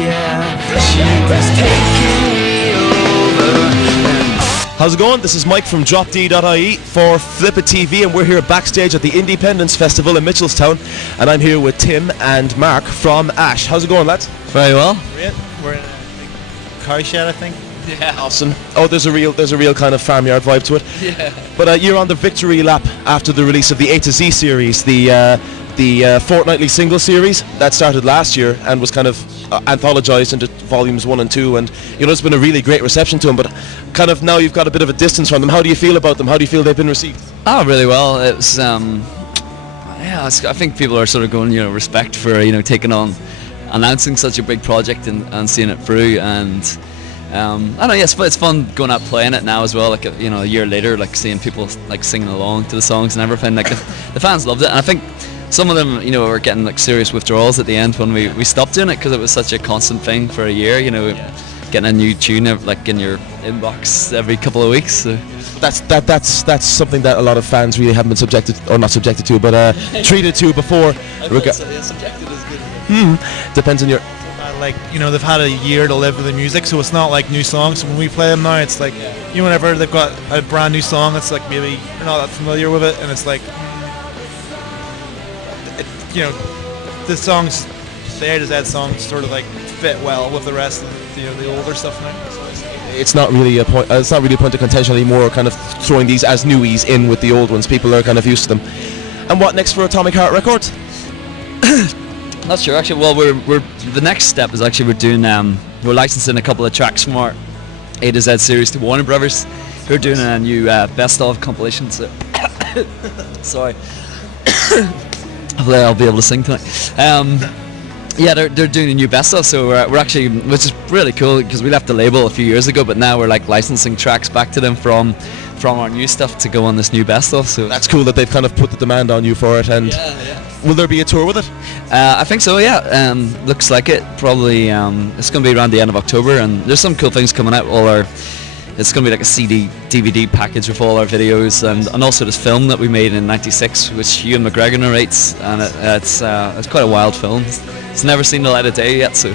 yeah, she was taking me over. How's it going? This is Mike from drop-d.ie for Flip It TV, and we're here backstage at the Indiependence Festival in Mitchelstown, and I'm here with Tim and Mark from Ash. How's it going, lads? Very well. We're in a car shed, I think. Yeah, awesome. Oh, there's a real kind of farmyard vibe to it. Yeah. But you're on the victory lap after the release of the A to Z series, the fortnightly single series that started last year and was kind of anthologized into volumes 1 and 2, and it's been a really great reception to them. But kind of now you've got a bit of a distance from them. How do you feel about them? How do you feel they've been received? Oh, really well. It was, I think people are sort of going, respect for taking on, announcing such a big project and seeing it through. And I don't know, yes, but it's fun going out playing it now as well. Like a year later, like seeing people like singing along to the songs and everything. Like the fans loved it, and I think some of them, were getting like serious withdrawals at the end when we stopped doing it, because it was such a constant thing for a year. Getting a new tune like in your inbox every couple of weeks. So. That's something that a lot of fans really haven't been subjected, or not subjected to, but treated to before. Subjected is good. Depends on your. They've had a year to live with the music, so it's not like new songs. So when we play them now, it's like, whenever they've got a brand new song, it's like maybe you're not that familiar with it, and it's like, the songs, the A to Z songs, sort of like fit well with the rest of the older stuff now. It's not really a point. It's not really a point of contention anymore. Kind of throwing these as newies in with the old ones. People are kind of used to them. And what next for Atomic Heart Records? Not sure actually. Well, we're the next step is actually we're licensing a couple of tracks from our A to Z series to Warner Brothers, who are doing a new best of compilation. So sorry. Hopefully I'll be able to sing tonight. Yeah, they're doing a new best of, so we're actually, which is really cool, because we left the label a few years ago, but now we're like licensing tracks back to them from our new stuff to go on this new best of. So that's cool that they've kind of put the demand on you for it. And will there be a tour with it? I think so. Yeah, looks like it. Probably it's going to be around the end of October, and there's some cool things coming out. It's going to be like a CD, DVD package with all our videos, and also this film that we made in '96, which Ewan McGregor narrates, and it's quite a wild film. It's never seen the light of day yet. So,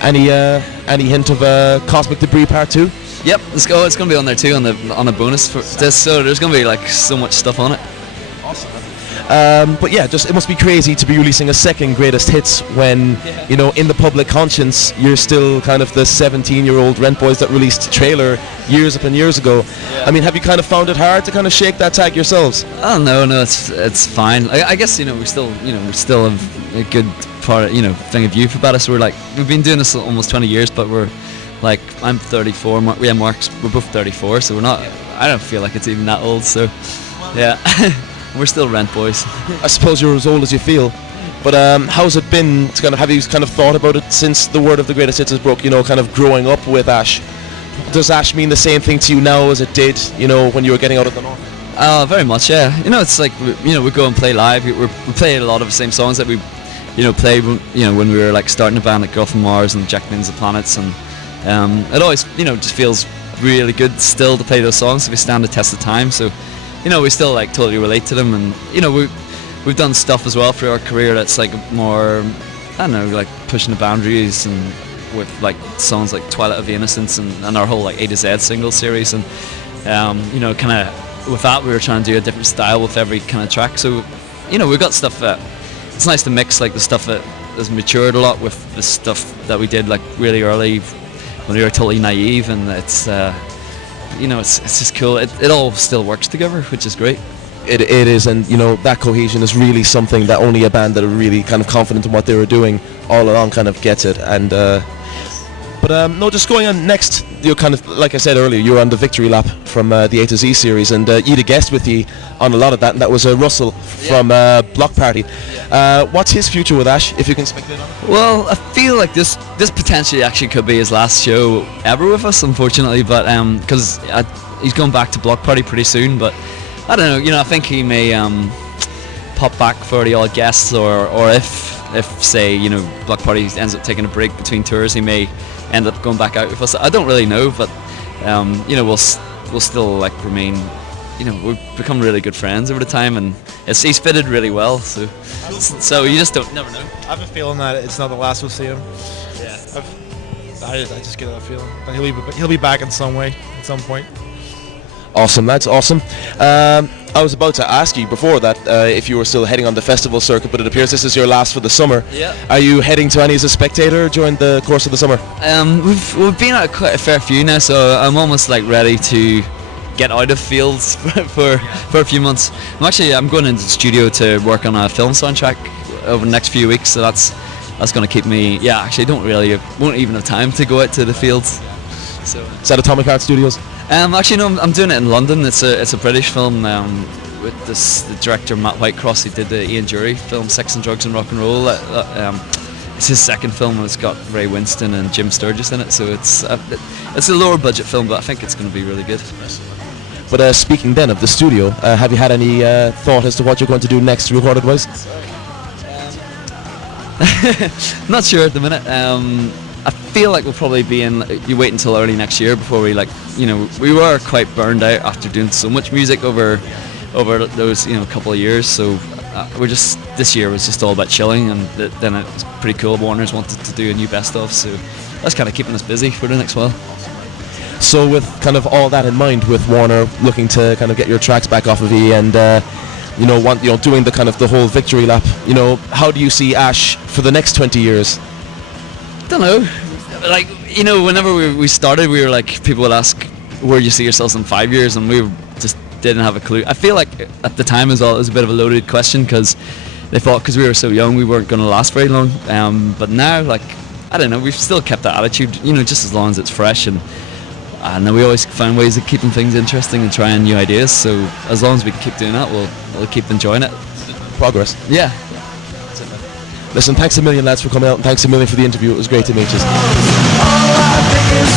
any hint of Cosmic Debris Part 2? Yep, it's going to be on there too, on a bonus for this. So there's going to be like so much stuff on it. But yeah, it must be crazy to be releasing a second greatest hits when, in the public conscience, you're still kind of the 17-year-old Rent Boys that released Trailer years upon years ago. Yeah. I mean, have you kind of found it hard to kind of shake that tag yourselves? Oh no, it's fine. I guess we still have a good part, thing of youth about us. We've been doing this almost 20 years, but we're like, I'm 34. We're both 34, so we're not. I don't feel like it's even that old. So, yeah. We're still Rent Boys. I suppose you're as old as you feel. But how's it been to have you kind of thought about it since the word of the greatest hits has broke, kind of growing up with Ash? Does Ash mean the same thing to you now as it did, when you were getting out of the north? Very much, yeah. It's like, we go and play live. We play a lot of the same songs that we, played, when we were like starting a band like Girl from Mars and Jack Means the Planets, and it always, just feels really good still to play those songs if we stand the test of time. So, we still like totally relate to them, and we've done stuff as well for our career that's like more, I don't know, like pushing the boundaries, and with like songs like Twilight of the Innocents and our whole like A to Z single series, and kind of with that we were trying to do a different style with every kind of track. So we've got stuff that it's nice to mix, like the stuff that has matured a lot with the stuff that we did like really early when we were totally naive, and it's it's just cool. It all still works together, which is great. It is, and that cohesion is really something that only a band that are really kind of confident in what they were doing all along kind of gets it. And but no, just going on next, kind of like I said earlier, you were on the victory lap from the A to Z series, and you had a guest with you on a lot of that, and that was Russell from Block Party. What's his future with Ash, if you can speculate on it? Well, I feel like this potentially actually could be his last show ever with us, unfortunately, but because he's going back to Block Party pretty soon. But I don't know, I think he may pop back for the odd guests, or if say Block Party ends up taking a break between tours, he may end up going back out with us. I don't really know, but we'll still like remain we've become really good friends over the time, and he's fitted really well. So you just never know. I have a feeling that it's not the last we'll see him. Yeah. I just get that feeling. But he'll be back in some way at some point. Awesome, that's awesome. I was about to ask you before that if you were still heading on the festival circuit, but it appears this is your last for the summer. Yeah. Are you heading to any as a spectator during the course of the summer? We've been at quite a fair few now, so I'm almost like ready to get out of fields for a few months. I'm going into the studio to work on a film soundtrack over the next few weeks, so that's going to keep me. Yeah, actually, won't even have time to go out to the fields. So Is that Atomic Art Studios? actually, no, I'm doing it in London. It's a British film with the director Matt Whitecross. He did the Ian Dury film Sex and Drugs and Rock and Roll. It's his second film, and it's got Ray Winston and Jim Sturgis in it. So it's a lower budget film, but I think it's going to be really good. But speaking then of the studio, have you had any thought as to what you're going to do next, recorded wise? Not sure at the minute. I feel like we'll probably be in. You wait until early next year before we we were quite burned out after doing so much music over those couple of years. So this year was just all about chilling, and then it was pretty cool. Warner's wanted to do a new best of, so that's kind of keeping us busy for the next while. So with kind of all that in mind, with Warner looking to kind of get your tracks back off of E and doing the kind of the whole victory lap, how do you see Ash for the next 20 years? Don't know. Whenever we started, we were like, people would ask, where do you see yourselves in 5 years? And we just didn't have a clue. I feel like at the time as well, it was a bit of a loaded question, because they thought because we were so young, we weren't going to last very long. But now, I don't know, we've still kept that attitude, just as long as it's fresh. And I know we always find ways of keeping things interesting and trying new ideas. So as long as we can keep doing that, we'll keep enjoying it. Progress. Yeah. Listen, thanks a million, lads, for coming out, and thanks a million for the interview. It was great to meet you. All I think is